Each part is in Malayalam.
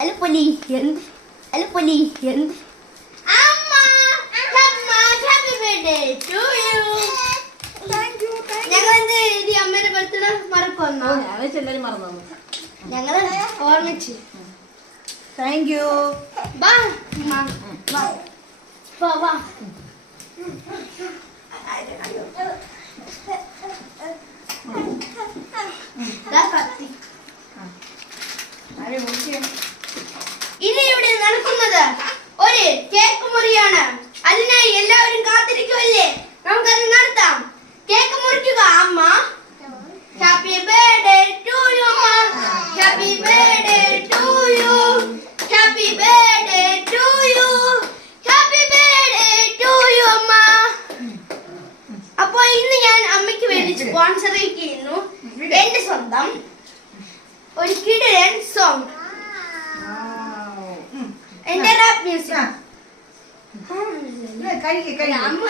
അല്ല പൊലി എന്ത് അല്ല പൊലി എന്ത് ഞങ്ങൾ ഓർമ്മിച്ചു. താങ്ക് യു അമ്മ. വാ. വാ വാ. കേക്ക് മുറിയാണ് അതിനായി എല്ലാവരും കാത്തിരിക്കുമല്ലേ നമുക്കത് നടത്താം. കേക്ക് മുറിക്കുക അമ്മ. Happy birthday to you happy birthday to you happy birthday to you happy birthday to you അമ്മ. അപ്പോൾ ഇന്ന് ഞാൻ അമ്മയ്ക്ക് വേണ്ടി സ്പോൺസർ ചെയ്യുന്നു. എന്റെ സ്വന്തം ഒരു കിടിലൻ സോങ് എന്റെ റാപ്പ് മ്യൂസിക് കഴിക്ക് അമ്മ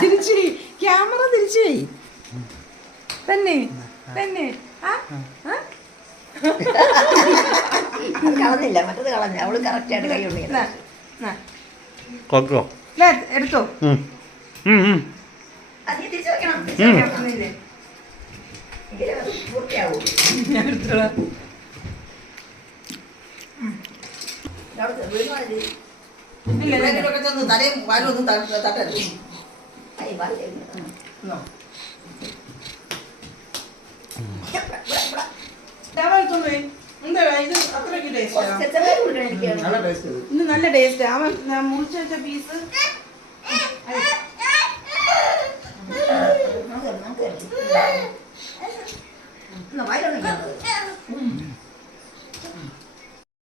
തിരിച്ചു ക്യാമറ തിരിച്ചു തന്നെ തന്നെ? കളഞ്ഞില്ല മറ്റത് കളഞ്ഞ അവൾ കറക്റ്റ് ആയിട്ട് കൈ. കൊക്കോ എടുത്തോ ഉം. കൊടുക്കണിരിക്കുകയാണ് നല്ല ടേസ്റ്റ് അവൻ മുറിച്ച് വെച്ച പീസ് നമുക്ക് നമുക്ക് എന്നാ വയലൊന്നും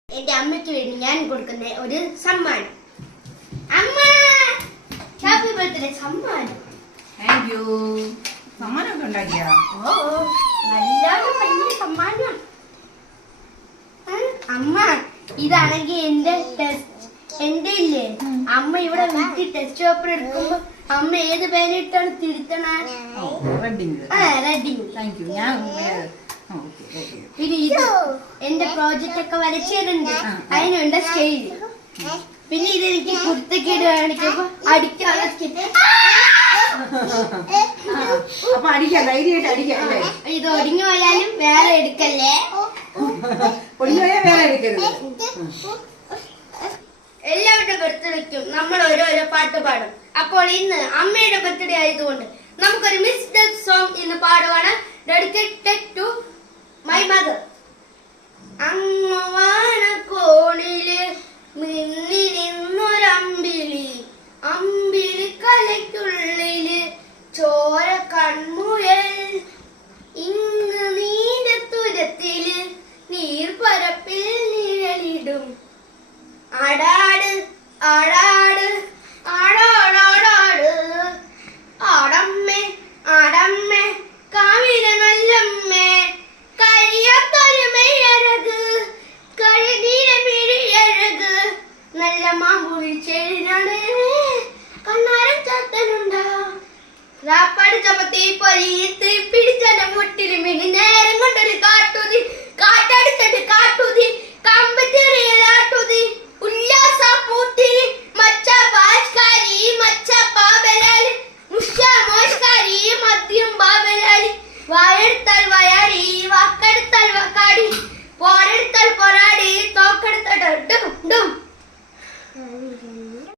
എന്റെ അമ്മയ്ക്ക് വേണ്ടി ഞാൻ കൊടുക്കുന്ന? ഒരു സമ്മാനം. അമ്മ! ഹാപ്പി ബർത്ത്ഡേ സമ്മാനം. താങ്ക് യു സമ്മാനമൊക്കെ ഉണ്ടാക്കിയാ? ഓ നല്ല വലിയ സമ്മാനം. അമ്മ ഇതാണെങ്കിൽ എന്റെ ടെസ്റ്റ് എന്റെ ഇല്ലേ? അമ്മ ഇവിടെ വീട്ടിൽ ടെസ്റ്റ് പേപ്പർ എടുക്കുമ്പോ അമ്മ ഏത് പേരിട്ടാണ് തിരുത്തണ? റെഡിങ് റെഡിങ് താങ്ക് യു ഞാൻ പിന്നെ ഇത് എന്റെ പ്രോജക്റ്റ് ഒക്കെ വരച്ചിട്ടുണ്ട്. അതിനുണ്ട് സ്കെയിൽ പിന്നെ ഇത് എനിക്ക് കുർത്തക്കേട് കാണിക്കുമ്പോ അടിക്കാതെ sketch. അപ്പൊ അടിക്കാം ധൈര്യമായിട്ട് അടിക്കാം അല്ലേ? ഇത് ഒടിഞ്ഞു പോയാലും വേറെ എടുക്കല്ലേ? ഒടിഞ്ഞോയാ വേറെ എടുക്കരുത്. എല്ലാവരുടെ ബർത്ത്ഡേക്കും നമ്മൾ ഓരോരോ പാട്ട് പാടും. അപ്പോൾ ഇന്ന് അമ്മയുടെ ബർത്ത്ഡേ ആയതുകൊണ്ട് നമുക്കൊരു മിസ് ഡെത്ത് സോങ് ഇന്ന് പാടുവാണ്. ഡെഡിക്കേറ്റഡ് ടു മാമ്പുഴി കണ്ണാരൻ ചത്തനുണ്ടാ റാപ്പാട് ചപ്പത്തി പൊരിയത്ത് പിടിച്ചന മുട്ടിൽ മിനി നേരം കൊണ്ടൊരു